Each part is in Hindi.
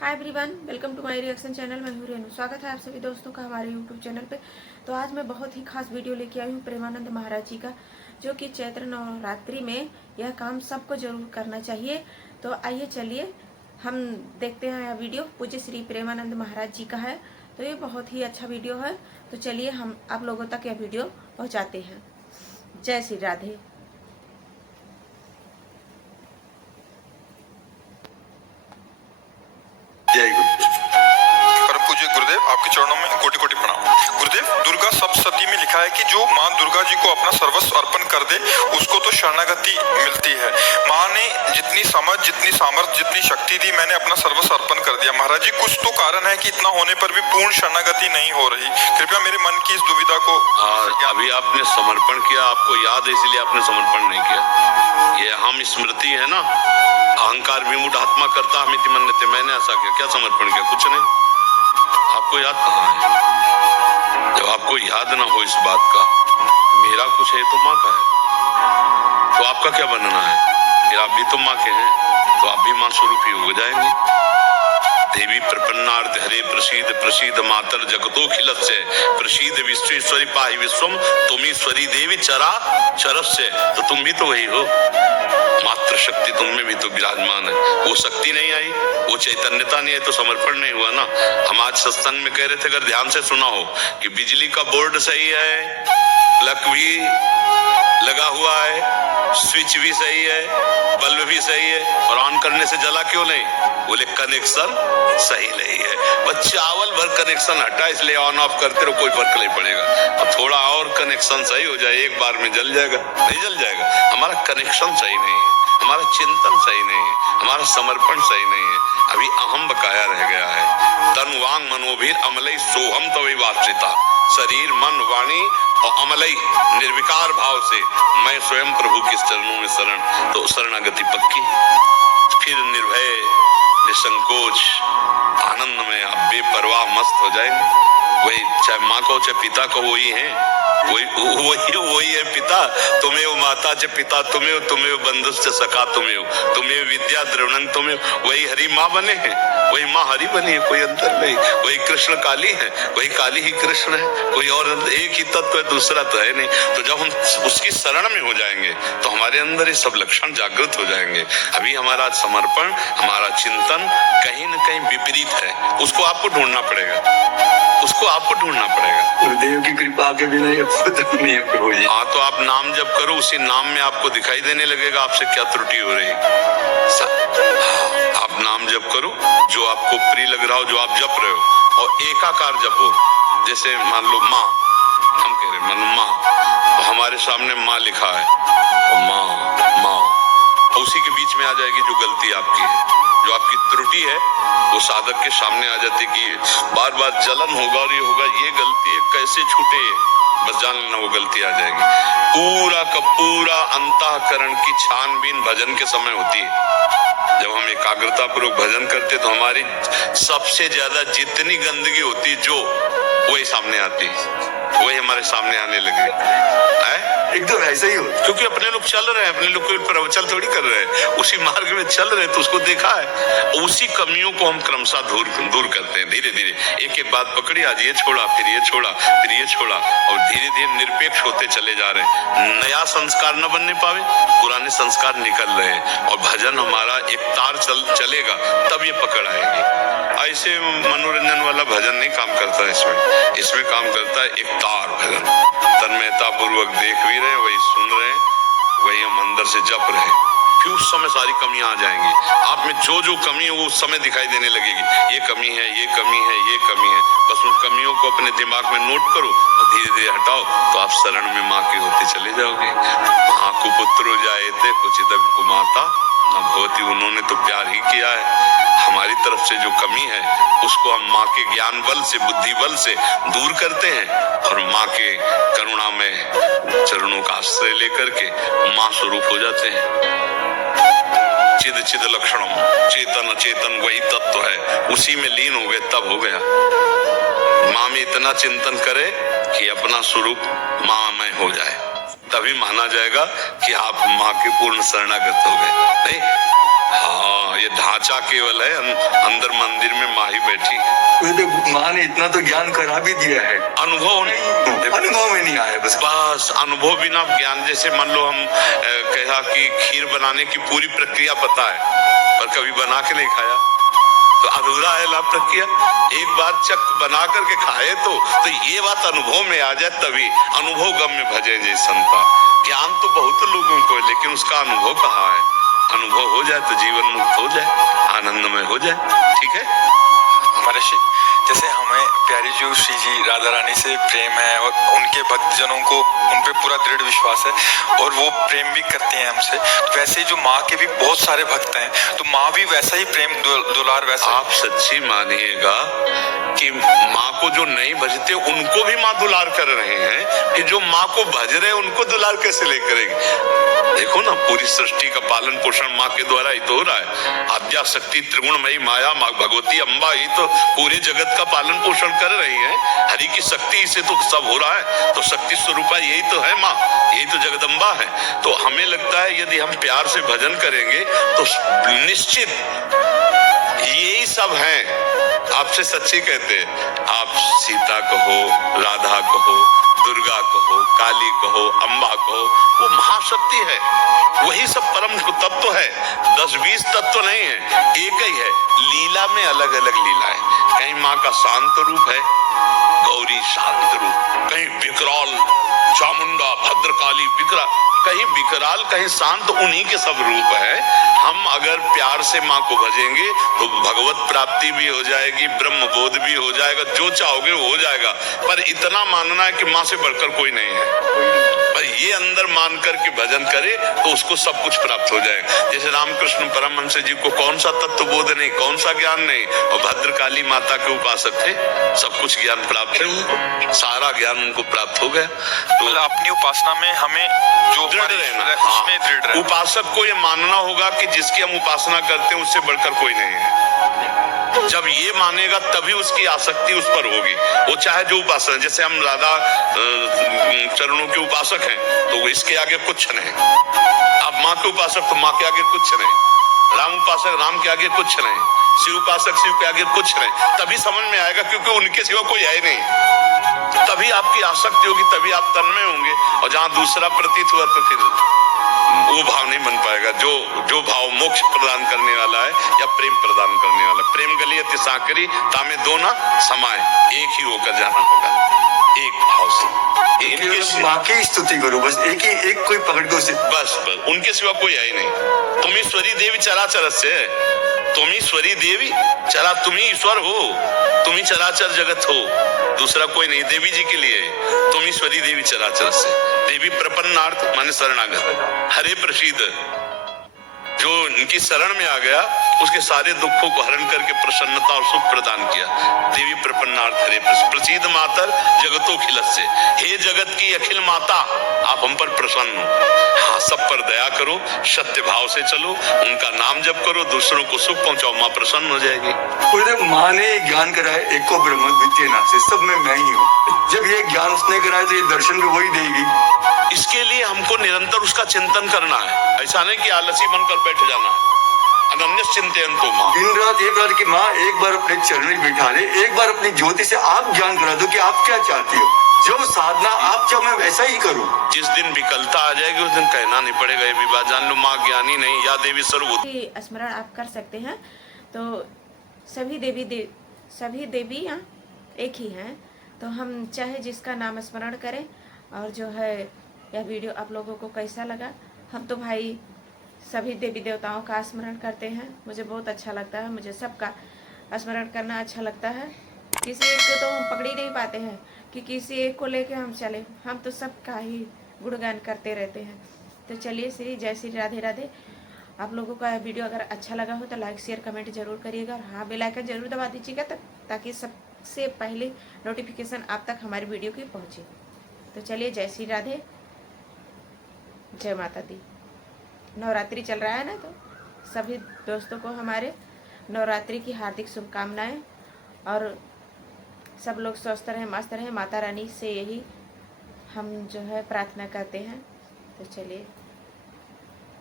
Hi everyone, welcome to my reaction channel. मैं हूँ रेनू। स्वागत है आप सभी दोस्तों का हमारे यूट्यूब चैनल पे। तो आज मैं बहुत ही खास वीडियो लेके आई हूँ प्रेमानंद महाराज जी का, जो कि चैत्र नवरात्रि में यह काम सबको जरूर करना चाहिए। तो आइए चलिए हम देखते हैं यह वीडियो। पूज्य श्री प्रेमानंद महाराज जी का है, तो ये बहुत ही अच्छा वीडियो है। तो चलिए हम आप लोगों तक यह वीडियो पहुँचाते हैं। जय श्री राधे। जय गुरुदेव। परम पूज्य गुरुदेव, आपके चरणों में कोटि कोटि प्रणाम। गुरुदेव, दुर्गा सप्तशती में लिखा है कि जो माँ दुर्गा जी को अपना सर्वस्व अर्पण कर दे उसको तो शरणागति मिलती है। माँ ने जितनी समझ, जितनी सामर्थ्य, जितनी शक्ति दी, मैंने अपना सर्वस्व अर्पण कर दिया। महाराज जी, कुछ तो कारण है कि इतना होने पर भी पूर्ण शरणागति नहीं हो रही। कृपया मेरे मन की इस दुविधा को। अभी आपने समर्पण किया, आपको याद है इसलिए आपने समर्पण नहीं किया। ये अहम स्मृति है ना, अहंकार विमूढ़ आत्मा करता हमिति मन्यते। मैंने ऐसा किया, क्या समर्पण किया? कुछ नहीं। आपको याद कहाँ है? जब आपको याद ना हो इस बात का, मेरा कुछ है तो माँ का है, तो आपका क्या बनना है? फिर आप भी तो माँ के हैं, तो आप भी माँ स्वरूप ही हो जाएंगे। देवी प्रपन्नार्थ हरे प्रसीद प्रसीद मातर जगतोखिलस्य प्रसीद विश्वेश्वरी पाहि विश्वम तुमीश्वरी देवी चरा चरस्य। तो तुम भी तो वही हो। मात्र शक्ति तुम में भी तो विराजमान है। वो शक्ति नहीं आई, वो चैतन्यता नहीं आई तो समर्पण नहीं हुआ ना। हम आज सत्संग में कह रहे थे, अगर ध्यान से सुना हो, कि बिजली का बोर्ड सही है, प्लग भी लगा हुआ है, स्विच भी सही है, बल्ब भी सही है, और ऑन करने से जला क्यों नहीं? बोले कनेक्शन सही नहीं है। बस चावल भर कनेक्शन हटा, इसलिए ऑन ऑफ करते रहो, कोई फर्क नहीं पड़ेगा। अब थोड़ा और कनेक्शन सही हो जाए, एक बार में जल जाएगा? नहीं जल जाएगा। हमारा कनेक्शन सही नहीं है, हमारा चिंतन सही नहीं है, हमारा समर्पण सही नहीं है। अभी अहम बकाया रह गया है। तन वांग मनोभीर अमलई सोहम तवे वाचिता। शरीर मन वाणी और अमलई निर्विकार भाव से मैं स्वयं प्रभु के चरणों में शरण, तो शरणागति पक्की। फिर निर्भय, निसंकोच, आनंद में आप बेपरवाह मस्त हो जाएंगे। वही, चाहे माँ को चाहे पिता को, वही है, वही है पिता। तुम्हें वो माता च पिता तुम्हें हो, तुम्हें वो बंधुश्च सखा तुम्हें हो, तुम्हें विद्या द्रवणं तुम्हें हो। वही हरि माँ बने हैं, वही माँ हरि बनी है, कोई अंतर नहीं। वही कृष्ण काली है, वही काली ही कृष्ण है, कोई और एक ही तत्व है, दूसरा तो है नहीं। तो जब हम उसकी शरण में हो जाएंगे तो हमारे अंदर ये सब लक्षण जागृत हो जाएंगे। अभी हमारा समर्पण, हमारा चिंतन कहीं न कहीं विपरीत है। उसको आपको ढूंढना पड़ेगा, उसको आपको ढूंढना पड़ेगा। गुरुदेव की कृपा के बिना ये नहीं है प्रभु जी। हाँ, तो आप नाम जप करो, उसी नाम में आपको दिखाई देने लगेगा आपसे क्या त्रुटि हो रही। आप नाम जप करो, जो आपको प्रिय लग रहा हो, जो आप जप रहे हो, और एकाकार जपो। जैसे मान लो माँ, हम कह रहे मान लो माँ, तो हमारे सामने माँ लिखा है, तो माँ माँ, उसी के बीच में आ जाएगी जो गलती आपकी है, जो आपकी त्रुटि है, वो साधक के सामने आ जाती कि बार बार जलन होगा और ये होगा, ये गलती है, कैसे छूटे, बस जान लेना वो गलती आ जाएगी। पूरा का पूरा अंतःकरण की छानबीन भजन के समय होती है। जब हम एकाग्रता पूर्वक भजन करते तो हमारी सबसे ज्यादा जितनी गंदगी होती जो, वही सामने आती, वही हमारे सामने आने लगे। एकदम ऐसा ही हो, क्योंकि अपने लोग चल रहे हैं, अपने लोग कोई प्रवचन थोड़ी कर रहे हैं, उसी मार्ग में चल रहे हैं, तो उसको देखा है। उसी कमियों को हम क्रमशः दूर करते हैं, धीरे धीरे एक एक बात पकड़ी, आज ये छोड़ा, फिर ये छोड़ा, फिर ये छोड़ा, और धीरे धीरे निरपेक्ष होते चले जा रहे हैं। नया संस्कार न बनने पावे, पुराने संस्कार निकल रहे हैं, और भजन हमारा एक तार चलेगा, तब ये पकड़ आएगी। ऐसे मनोरंजन वाला भजन नहीं काम करता है। इसमें काम करता है एक तार भजन। तन्मयता पूर्वक देख भी रहे, वही सुन रहे, वही हम अंदर से जप रहे, फिर उस समय सारी कमियां आ जाएंगी। आप में जो जो कमी है वो उस समय दिखाई देने लगेगी। ये कमी है, ये कमी है, ये कमी है। बस उन कमियों को अपने दिमाग में नोट करो और धीरे धीरे हटाओ, तो आप शरण में माँ के होते चले जाओगे। माँ को पुत्रो जायते कुचित कुमाता न भवती, उन्होंने तो प्यार ही किया है। हमारी तरफ से जो कमी है उसको हम माँ के ज्ञान बल से, बुद्धि बल से दूर करते हैं, और माँ के करुणा में चरणों का आश्रय लेकर के माँ स्वरूप हो जाते हैं। चिद चिद लक्षणम, चेतन अचेतन वही तत्व है, उसी में लीन हो गए, तब हो गया। माँ में इतना चिंतन करे कि अपना स्वरूप माँ में हो जाए, तभी माना जाएगा कि आप माँ के पूर्ण शरणागत हो गए। नहीं, हाँ, ये ढांचा केवल है, अंदर मंदिर में माँ ही बैठी है। गुरुदेव माँ ने इतना तो ज्ञान करा भी दिया है, अनुभव में नहीं आया बस अनुभव बिना ज्ञान। जैसे मान लो हम कहा कि खीर बनाने की पूरी प्रक्रिया पता है पर कभी बना के नहीं खाया तो अधूरा है ना प्रक्रिया। एक बार चक बना करके खाए तो ये बात अनुभव में आ जाए, तभी अनुभव गम में भजे जय संता। ज्ञान तो बहुत लोगों को है लेकिन उसका अनुभव कहाँ है। अनुभव हो जाए तो जीवन मुक्त हो जाए, आनंदमय हो जाए। ठीक है महर्षि, जैसे हमें प्यारी जो श्री जी राधा रानी से प्रेम है और उनके भक्तजनों को उन पे पूरा दृढ़ विश्वास है और वो प्रेम भी करते हैं हमसे, वैसे जो माँ के भी बहुत सारे भक्त हैं तो माँ भी वैसा ही प्रेम दुलार वैसा। आप सच्ची मानिएगा कि माँ को जो नहीं भजते उनको भी माँ दुलार कर रहे हैं, कि जो माँ को भज रहे उनको दुलार कैसे ले करेंगे। देखो ना, पूरी सृष्टि का पालन पोषण माँ के द्वारा ही तो हो रहा है। आद्या शक्ति त्रिगुणमयी माया माँ भगवती अम्बा ही तो पूरे जगत का पालन पोषण कर रही है। हरि की शक्ति से तो सब हो रहा है, तो शक्ति स्वरूपा यही तो है माँ, यही तो जगदम्बा है। तो हमें लगता है यदि हम प्यार से भजन करेंगे तो निश्चित यही सब है। आपसे सच्ची कहते हैं, आप सीता कहो, राधा कहो, दुर्गा कहो, काली कहो, अम्बा कहो, वो महाशक्ति है, वही सब परम तत्व है। 10-20 तत्व नहीं है, एक ही है। लीला में अलग अलग लीलाएं, कहीं माँ का शांत रूप है, गौरी शांत रूप, कहीं विकराल चामुंडा भद्रकाली विकराल, कहीं विकराल कहीं शांत, उन्हीं के सब रूप है। हम अगर प्यार से माँ को भजेंगे तो भगवत प्राप्ति भी हो जाएगी, ब्रह्म बोध भी हो जाएगा, जो चाहोगे वो हो जाएगा। पर इतना मानना है कि माँ से बढ़कर कोई नहीं है, पर ये अंदर मान कर के भजन करे तो उसको सब कुछ प्राप्त हो जाएगा। जैसे रामकृष्ण परमहंस जी को कौन सा तत्व बोध नहीं, कौन सा ज्ञान नहीं, और भद्रकाली माता के उपासक थे, सब कुछ ज्ञान प्राप्त है उनको, सारा ज्ञान उनको प्राप्त हो गया। तो अपनी उपासना में हमें जो दृढ़ रहना, उसमें दृढ़ रहना। उपासक को ये मानना होगा कि जिसकी हम उपासना करते हैं उससे बढ़कर कोई नहीं है। जब ये मानेगा तभी उसकी आसक्ति उस पर होगी, वो चाहे जो उपासना। जैसे हम राधा चरणों के उपासक हैं तो इसके आगे कुछ नहीं, अब माँ के उपासक तो माँ के आगे कुछ नहीं, राम उपासक राम के आगे कुछ नहीं, शिव उपासक शिव के आगे कुछ नहीं। तभी समझ में आएगा, क्योंकि उनके सिवा कोई है नहीं। तभी आपकी आसक्ति होगी, तभी आप तन्मय होंगे। और जहाँ दूसरा प्रतीत हुआ तो फिर वो भाव नहीं बन पाएगा, जो भाव मोक्ष प्रदान करने वाला है या प्रेम प्रदान करने वाला। प्रेम गली अति साकरी तामे दो ना समाए, एक ही होकर जाना होगा, एक भाव से। माँ की स्तुति करो, बस एक कोई पकड़ के उसे, बस उनके सिवा कोई है ही नहीं। तुम ईश्वरी देवी चराचर से, तुम ईश्वरी देवी चरा, तुम ही ईश्वर हो, तुम ही चराचर जगत हो, दूसरा कोई नहीं। देवी जी के लिए तुम ईश्वरी देवी चराचर से, देवी प्रपन्नार्थ माने शरणागत, हरे प्रसीद, जो इनकी शरण में आ गया उसके सारे दुखों को हरण करके प्रसन्नता और सुख प्रदान किया। देवी प्रपन्नार्थ हरे प्रसीद मातर जगतो खिलस्य, हे जगत की अखिल माता आप हम पर प्रसन्न हो। हाँ, सब पर दया करो, सत्य भाव से चलो, उनका नाम जप करो, दूसरों को सुख पहुंचाओ, माँ प्रसन्न हो जाएगी। गुरुदेव माँ ने ज्ञान कराया, एको ब्रह्म द्वितीय नास्ति, सब में मैं ही हूँ। जब ये ज्ञान उसने कराया तो ये दर्शन भी वही देगी। इसके लिए हमको निरंतर उसका चिंतन करना है, ऐसा नहीं कि आलसी बनकर बैठ जाना है। अनन्य चिंतन माँ, दिन रात एक बार की माँ एक बार अपने चरण में बैठा ले, एक बार अपनी ज्योति से आप ज्ञान करा दो कि आप क्या चाहती हो, जो साधना आप चाहो मैं वैसा ही करूं। जिस दिन विकलता आ जाएगी उस दिन कहना नहीं पड़ेगा ये विवाह, जान लो माँ ज्ञानी नहीं, या देवी सर्वभूत। स्मरण आप कर सकते हैं। तो सभी देवी एक ही हैं, तो हम चाहे जिसका नाम स्मरण करें। और जो है यह वीडियो आप लोगों को कैसा लगा, हम तो भाई सभी देवी देवताओं का स्मरण करते हैं, मुझे बहुत अच्छा लगता है, मुझे सबका स्मरण करना अच्छा लगता है। किसी एक को तो हम पकड़ ही नहीं पाते हैं कि किसी एक को लेके हम चले, हम तो सबका ही गुणगान करते रहते हैं। तो चलिए श्री जय श्री राधे राधे। आप लोगों का वीडियो अगर अच्छा लगा हो तो लाइक शेयर कमेंट जरूर करिएगा, और हाँ बेल आइकन जरूर दबा दीजिएगा ताकि सबसे पहले नोटिफिकेशन आप तक हमारी वीडियो की पहुँचे। तो चलिए जय श्री राधे, जय माता दी। नवरात्रि चल रहा है ना, तो सभी दोस्तों को हमारे नवरात्रि की हार्दिक शुभकामनाएं, और सब लोग स्वस्थ रहें, मस्त रहें, माता रानी से यही हम जो है प्रार्थना करते हैं। तो चलिए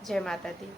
जय माता दी।